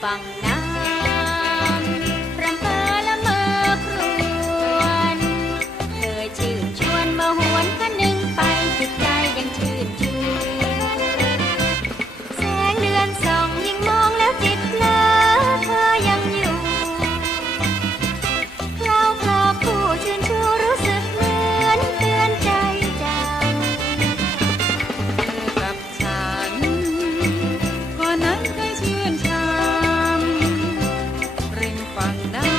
pang. right now.